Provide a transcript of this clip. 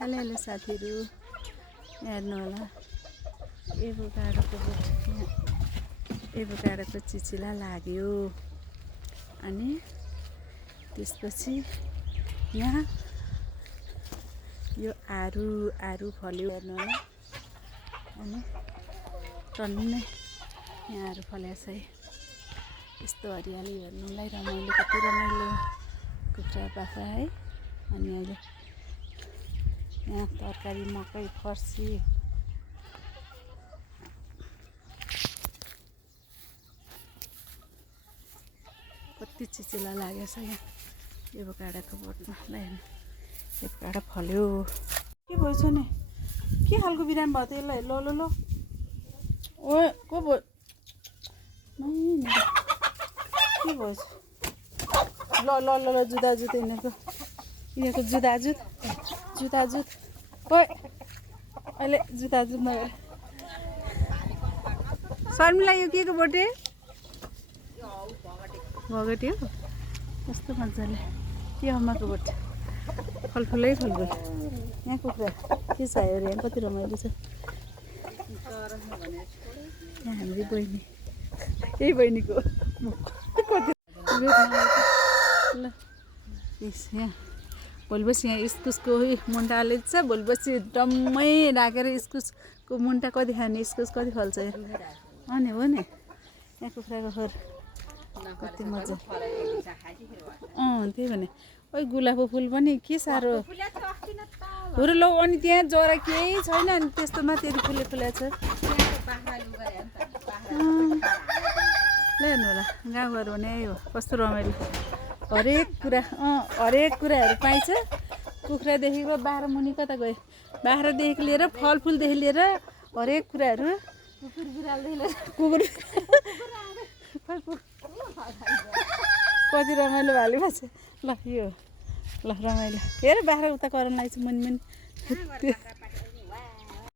Hello hello साथीहरू, हेर्नु होला एभोकाडोको बोट एभोकाडोको चिचिला लाग्यो। अनि त्यसपछि यहाँ यो आरु फल्यो, हेर्नु होला। अनि टन्नै यहाँ आरु फलेको छ है। यस्तो हरियाली हेर्नुलाई रमाइलो, कति रमाइलो कुखुरा बाख्रा है। अनि अहिले यहाँ तरकारी मकै फर्सी कति चिचिला लागेको छ यहाँ एभोकाडोको बोटमा। ल हेर्नु, एभोकाडो फल्यो। के भएछ नि? के खालको बिरामी भयो त यसलाई? ल ल ल ओ को भयो? के भएछ? ल ल ल ल जुदा जुत यिनीहरूको जुदा जुत ओइ अहिले जुदा जुत नगरे शर्मिला। यो के को बोटे? भगटी हो। कस्तो मजाले के अम्माको बोट फलफुलै फलफुल। यहाँ कुखुरा के छ अरे? यहाँ कति रमाइलो छ। यहाँ हाम्रो बहिनी, यही बहिनीको कति ल यस। यहाँ भोलिपर्सि यहाँ इस्कुसको मुन्टा हालेछ। भोलिपर्सि डम्मै राखेर इस्कुसको मुन्टा कति खाने, इस्कुस कति फल्छ यहाँ। अनि हो नि यहाँ कुखुराको खोर कति मजा। त्यही भने ओइ गुलाबको फुल पनि के साह्रो हो र। लौ अनि त्यहाँ जरा केही छैन, अनि त्यस्तोमा त्यति फुलेको छ। ल हेर्नु होला, गाउँघर भने यही हो। कस्तो रमाइलो, हरेक कुराहरू पाइन्छ। कुखुरादेखिको बाह्र मुनि कता गयो, बाख्रादेखि लिएर फलफुलदेखि लिएर हरेक कुराहरू। कुकुर कति रमाइलो भाले भएको छ। ल यो ल रमाइलो हेर, बाख्रा उता कराउन लाग्छ मुनि